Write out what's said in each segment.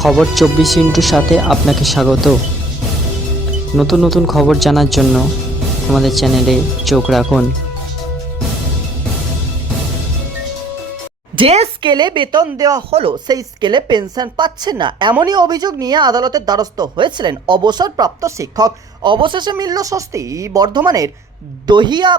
খবর চব্বিশ ইন্টুর সাথে আপনাকে স্বাগত। নতুন নতুন খবর জানার জন্য আমাদের চ্যানেলে চোখ রাখুন। যে স্কেলে বেতন দেওয়া হলো, সেই স্কেলে পেনশন পাচ্ছেন না। এমনই অভিযোগ নিয়ে আদালতের দ্বারস্থ হয়েছিলেন অবসরপ্রাপ্ত শিক্ষক। অবশেষে মিলল স্বস্তি। বর্ধমানের দহিয়া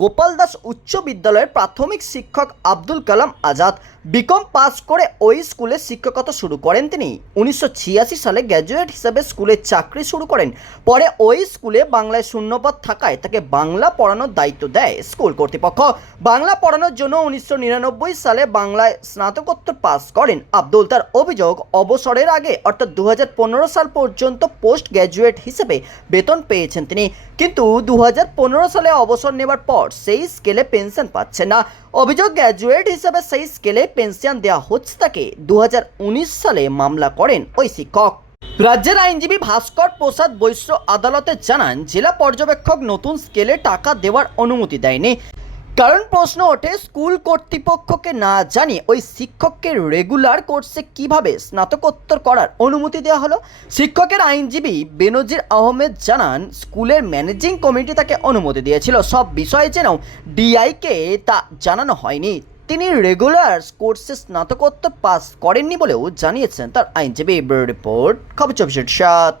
গোপাল দাস উচ্চ বিদ্যালয়ের প্রাথমিক শিক্ষক আব্দুল কালাম আজাদ বিকম পাস করে ওই স্কুলে শিক্ষকতা শুরু করেন তিনি। উনিশশো ছিয়াশি সালে গ্র্যাজুয়েট হিসেবে স্কুলে চাকরি শুরু করেন। পরে ওই স্কুলে বাংলায় শূন্যপদ থাকায় তাকে বাংলা পড়ানোর দায়িত্ব দেয় স্কুল কর্তৃপক্ষ। বাংলা পড়ানোর জন্য উনিশশো নিরানব্বই সালে বাংলায় স্নাতকোত্তর পাস করেন আব্দুল। তার অভিযোগ, অবসরের আগে অর্থাৎ দু হাজার পনেরো সাল পর্যন্ত পোস্ট গ্র্যাজুয়েট হিসেবে বেতন পেয়েছেন তিনি। কিন্তু দু হাজার পনেরো সালে অবসর নেবার পর সেই স্কেলে পেনশন পাচ্ছে না অভিযোগ গ্র্যাজুয়েট হিসেবে সেই স্কেলে পেনশন দেওয়া হচ্ছে তাকে দু হাজার উনিশ সালে মামলা করেন ওই শিক্ষক রাজ্যের আইনজীবী ভাস্কর প্রসাদ বৈশ্য আদালতে জানান জেলা পর্যবেক্ষক নতুন স্কেলে টাকা দেওয়ার অনুমতি দেয়নি কারণ প্রশ্ন ওঠে, স্কুল কর্তৃপক্ষকে না জানিয়ে ওই শিক্ষককে রেগুলার কোর্সে কীভাবে স্নাতকোত্তর করার অনুমতি দেওয়া হলো? শিক্ষকের আইনজীবী বেনজির আহমেদ জানান, স্কুলের ম্যানেজিং কমিটি তাকে অনুমতি দিয়েছিল। সব বিষয়ে জেনেও ডিআইকে তা জানানো হয়নি। তিনি রেগুলার কোর্সে স্নাতকোত্তর পাস করেননি বলেও জানিয়েছেন তার আইনজীবী। রিপোর্ট, খবর চব্বিশ সাত।